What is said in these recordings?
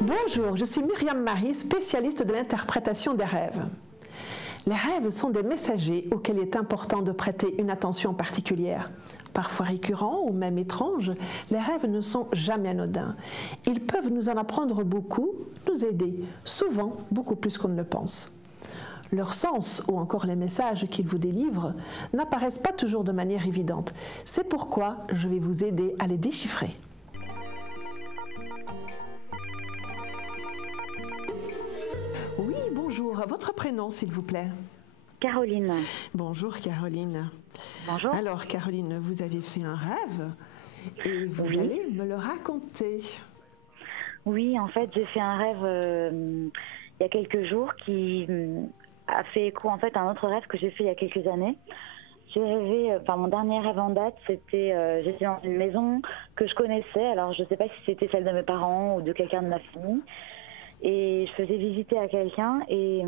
Bonjour, je suis Myriam Marie, spécialiste de l'interprétation des rêves. Les rêves sont des messagers auxquels il est important de prêter une attention particulière. Parfois récurrents ou même étranges, les rêves ne sont jamais anodins. Ils peuvent nous en apprendre beaucoup, nous aider, souvent beaucoup plus qu'on ne le pense. Leur sens ou encore les messages qu'ils vous délivrent n'apparaissent pas toujours de manière évidente. C'est pourquoi je vais vous aider à les déchiffrer. Oui, bonjour. Votre prénom, s'il vous plaît? Caroline. Bonjour, Caroline. Bonjour. Alors, Caroline, vous avez fait un rêve et vous allez me le raconter. Oui, en fait, j'ai fait un rêve il y a quelques jours qui a fait écho en fait à un autre rêve que j'ai fait il y a quelques années. J'ai rêvé, mon dernier rêve en date, c'était, j'étais dans une maison que je connaissais. Alors, je ne sais pas si c'était celle de mes parents ou de quelqu'un de ma famille. Et je faisais visiter à quelqu'un et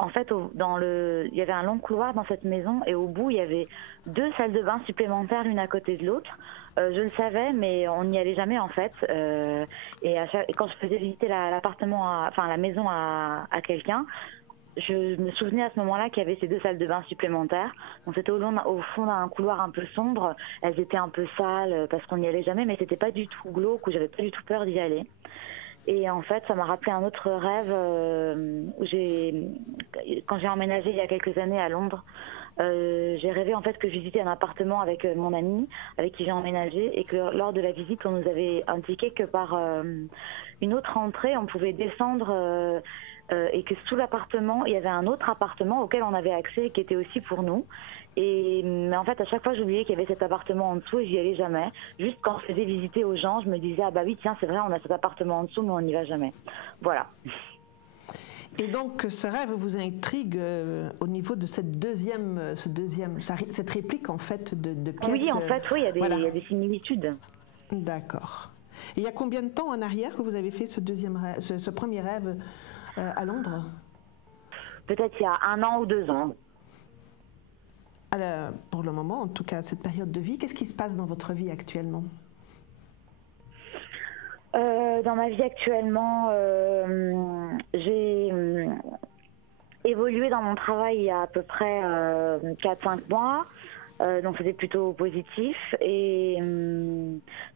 en fait, il y avait un long couloir dans cette maison et au bout, il y avait 2 salles de bain supplémentaires l'une à côté de l'autre. Je le savais, mais on n'y allait jamais en fait. Et quand je faisais visiter la maison à quelqu'un, je me souvenais à ce moment-là qu'il y avait ces 2 salles de bain supplémentaires. Donc c'était au fond d'un couloir un peu sombre. Elles étaient un peu sales parce qu'on n'y allait jamais, mais c'était pas du tout glauque ou j'avais pas du tout peur d'y aller. Et en fait, ça m'a rappelé un autre rêve où quand j'ai emménagé il y a quelques années à Londres, j'ai rêvé en fait que je visitais un appartement avec mon ami avec qui j'ai emménagé et que lors de la visite, on nous avait indiqué que par une autre entrée, on pouvait descendre et que sous l'appartement, il y avait un autre appartement auquel on avait accès et qui était aussi pour nous. Mais en fait, à chaque fois, j'oubliais qu'il y avait cet appartement en dessous et j'y allais jamais. Juste quand je faisais visiter aux gens, je me disais « Ah bah oui, tiens, c'est vrai, on a cet appartement en dessous, mais on n'y va jamais. » Voilà. Et donc, ce rêve vous intrigue au niveau de cette réplique, en fait, de pièces. Oui, en fait, oui, il y a des similitudes. D'accord. Et il y a combien de temps en arrière que vous avez fait ce premier rêve à Londres? Peut-être il y a 1 an ou 2 ans. Alors, pour le moment, en tout cas, cette période de vie, qu'est-ce qui se passe dans votre vie actuellement? Dans ma vie actuellement, j'ai évolué dans mon travail il y a à peu près 4-5 mois. Donc c'était plutôt positif. Et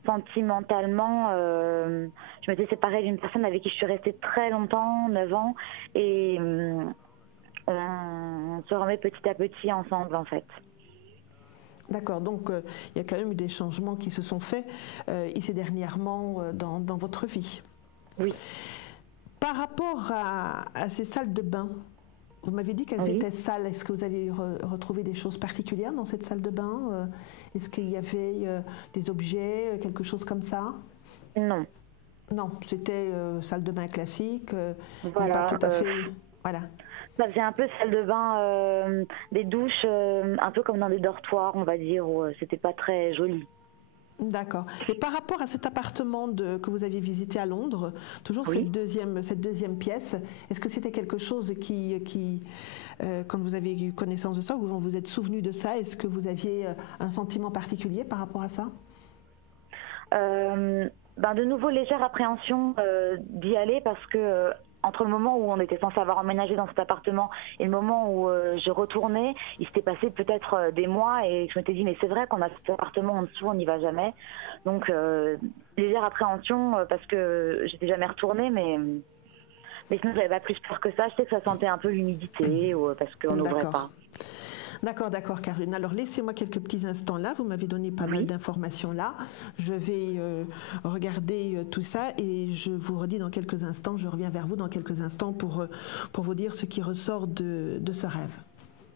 sentimentalement, je m'étais séparée d'une personne avec qui je suis restée très longtemps, 9 ans. Et on se remet petit à petit ensemble en fait. D'accord, donc il y a quand même eu des changements qui se sont faits ici dernièrement dans votre vie. Oui. Par rapport à ces salles de bain, vous m'avez dit qu'elles étaient sales. Est-ce que vous avez retrouvé des choses particulières dans cette salle de bain? Est-ce qu'il y avait des objets, quelque chose comme ça? Non. Non, c'était salle de bain classique, voilà, pas tout à fait... Voilà. Ça faisait un peu salle de bain, des douches, un peu comme dans des dortoirs, on va dire, où c'était pas très joli. D'accord. Et par rapport à cet appartement que vous aviez visité à Londres, toujours cette deuxième pièce, est-ce que c'était quelque chose quand vous avez eu connaissance de ça, ou vous vous êtes souvenu de ça, est-ce que vous aviez un sentiment particulier par rapport à ça? De nouveau, légère appréhension d'y aller parce que entre le moment où on était censé avoir emménagé dans cet appartement et le moment où je retournais, il s'était passé peut-être des mois et je m'étais dit mais c'est vrai qu'on a cet appartement en dessous, on n'y va jamais. Donc légère appréhension parce que j'étais jamais retournée, mais sinon j'avais pas plus peur que ça. Je sais que ça sentait un peu l'humidité ou parce qu'on n'ouvrait pas. D'accord, Caroline. Alors, laissez-moi quelques petits instants là. Vous m'avez donné pas mal d'informations là. Je vais regarder tout ça et je vous redis dans quelques instants, je reviens vers vous dans quelques instants pour vous dire ce qui ressort de ce rêve.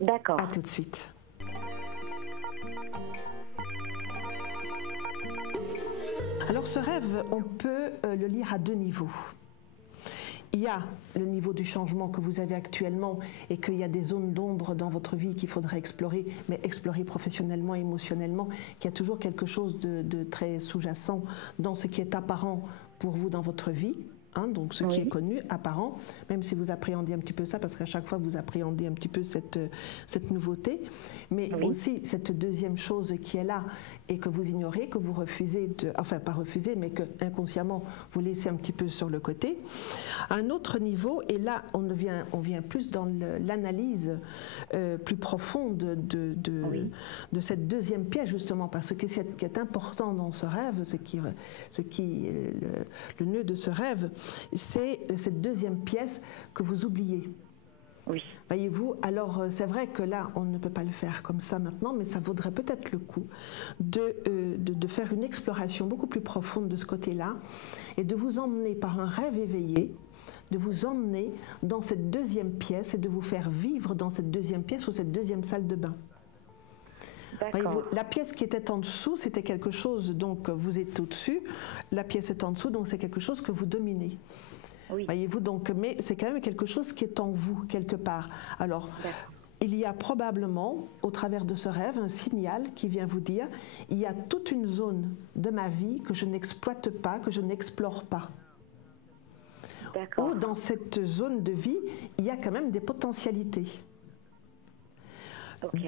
D'accord. À tout de suite. Alors, ce rêve, on peut le lire à 2 niveaux. Il y a le niveau du changement que vous avez actuellement et qu'il y a des zones d'ombre dans votre vie qu'il faudrait explorer, mais explorer professionnellement, émotionnellement, qu'il y a toujours quelque chose de très sous-jacent dans ce qui est apparent pour vous dans votre vie. Hein, donc ce qui est connu, apparent, même si vous appréhendez un petit peu ça, parce qu'à chaque fois vous appréhendez un petit peu cette nouveauté, mais aussi cette deuxième chose qui est là et que vous ignorez, que vous refusez, enfin pas refuser, mais que inconsciemment vous laissez un petit peu sur le côté. Un autre niveau, et là on vient plus dans l'analyse plus profonde de cette deuxième pièce justement, parce que ce qui est important dans ce rêve, ce qui est le nœud de ce rêve, c'est cette deuxième pièce que vous oubliez. Oui. Voyez-vous, alors c'est vrai que là, on ne peut pas le faire comme ça maintenant, mais ça vaudrait peut-être le coup de faire une exploration beaucoup plus profonde de ce côté-là et de vous emmener par un rêve éveillé, de vous emmener dans cette deuxième pièce et de vous faire vivre dans cette deuxième pièce ou cette deuxième salle de bain. La pièce qui était en dessous, c'était quelque chose, donc vous êtes au-dessus, la pièce est en dessous, donc c'est quelque chose que vous dominez. Oui. Voyez-vous, donc, mais c'est quand même quelque chose qui est en vous, quelque part. Alors, il y a probablement, au travers de ce rêve, un signal qui vient vous dire, il y a toute une zone de ma vie que je n'exploite pas, que je n'explore pas. Ou dans cette zone de vie, il y a quand même des potentialités.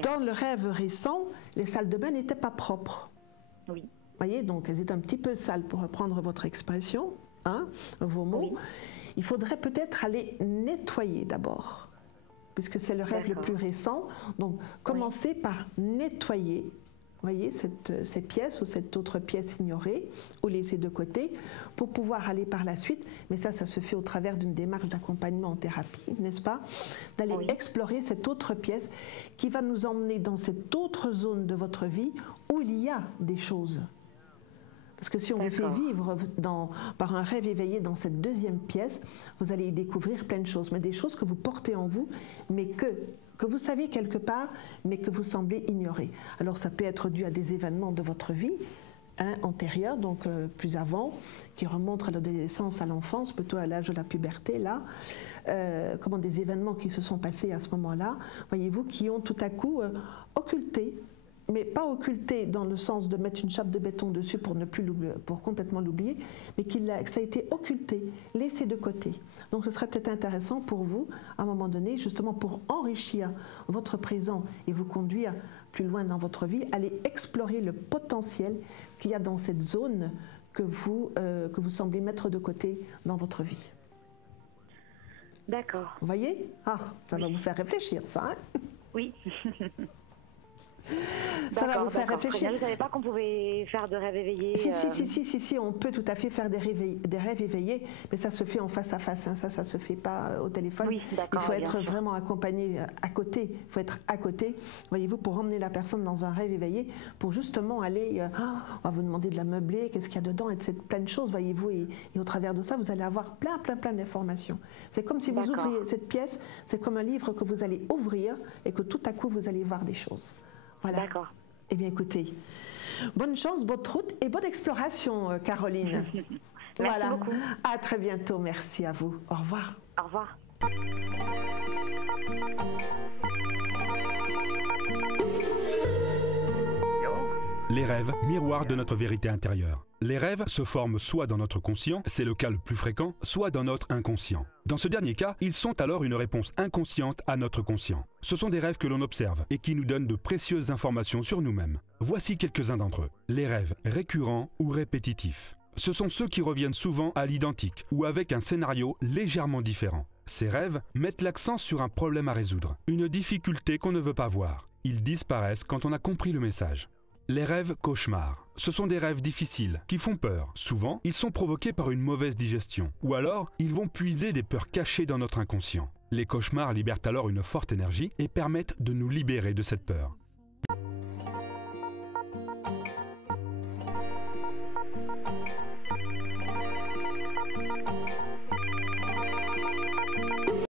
Dans le rêve récent, les salles de bain n'étaient pas propres. Oui. Voyez, donc elles étaient un petit peu sales, pour reprendre votre expression, hein, vos mots. Oui. Il faudrait peut-être aller nettoyer d'abord, puisque c'est le rêve le plus récent. Donc, commencez par nettoyer, voyez, ces pièces ou cette autre pièce ignorée ou laissée de côté pour pouvoir aller par la suite. Mais ça se fait au travers d'une démarche d'accompagnement en thérapie, n'est-ce pas? D'aller explorer cette autre pièce qui va nous emmener dans cette autre zone de votre vie où il y a des choses. Parce que si on vous fait vivre par un rêve éveillé dans cette deuxième pièce, vous allez y découvrir plein de choses, mais des choses que vous portez en vous, mais que vous savez quelque part, mais que vous semblez ignorer. Alors ça peut être dû à des événements de votre vie antérieure, donc plus avant, qui remontent à l'adolescence, à l'enfance, plutôt à l'âge de la puberté, là, comment des événements qui se sont passés à ce moment-là, voyez-vous, qui ont tout à coup occulté, mais pas occulté dans le sens de mettre une chape de béton dessus pour complètement l'oublier, mais que ça a été occulté, laissé de côté. Donc ce serait peut-être intéressant pour vous, à un moment donné, justement pour enrichir votre présent et vous conduire plus loin dans votre vie, aller explorer le potentiel qu'il y a dans cette zone que vous semblez mettre de côté dans votre vie. D'accord. Vous voyez? Ah, ça va vous faire réfléchir, ça, hein? Oui. Ça va vous faire réfléchir. Je ne savais pas qu'on pouvait faire de rêves éveillés. Si, on peut tout à fait faire des rêves éveillés, mais ça se fait en face à face, hein, ça se fait pas au téléphone. Oui, il faut être vraiment accompagné à côté, il faut être à côté, voyez-vous, pour emmener la personne dans un rêve éveillé, pour justement aller, on va vous demander de la meubler, qu'est-ce qu'il y a dedans, etc., plein de choses, voyez-vous, et au travers de ça, vous allez avoir plein d'informations. C'est comme si vous ouvriez cette pièce, c'est comme un livre que vous allez ouvrir et que tout à coup, vous allez voir des choses. Voilà. D'accord. Eh bien, écoutez, bonne chance, bonne route et bonne exploration, Caroline. Merci beaucoup. À très bientôt. Merci à vous. Au revoir. Au revoir. Les rêves, miroirs de notre vérité intérieure. Les rêves se forment soit dans notre conscient, c'est le cas le plus fréquent, soit dans notre inconscient. Dans ce dernier cas, ils sont alors une réponse inconsciente à notre conscient. Ce sont des rêves que l'on observe et qui nous donnent de précieuses informations sur nous-mêmes. Voici quelques-uns d'entre eux. Les rêves récurrents ou répétitifs. Ce sont ceux qui reviennent souvent à l'identique ou avec un scénario légèrement différent. Ces rêves mettent l'accent sur un problème à résoudre, une difficulté qu'on ne veut pas voir. Ils disparaissent quand on a compris le message. Les rêves cauchemars. Ce sont des rêves difficiles, qui font peur. Souvent, ils sont provoqués par une mauvaise digestion. Ou alors, ils vont puiser des peurs cachées dans notre inconscient. Les cauchemars libèrent alors une forte énergie et permettent de nous libérer de cette peur.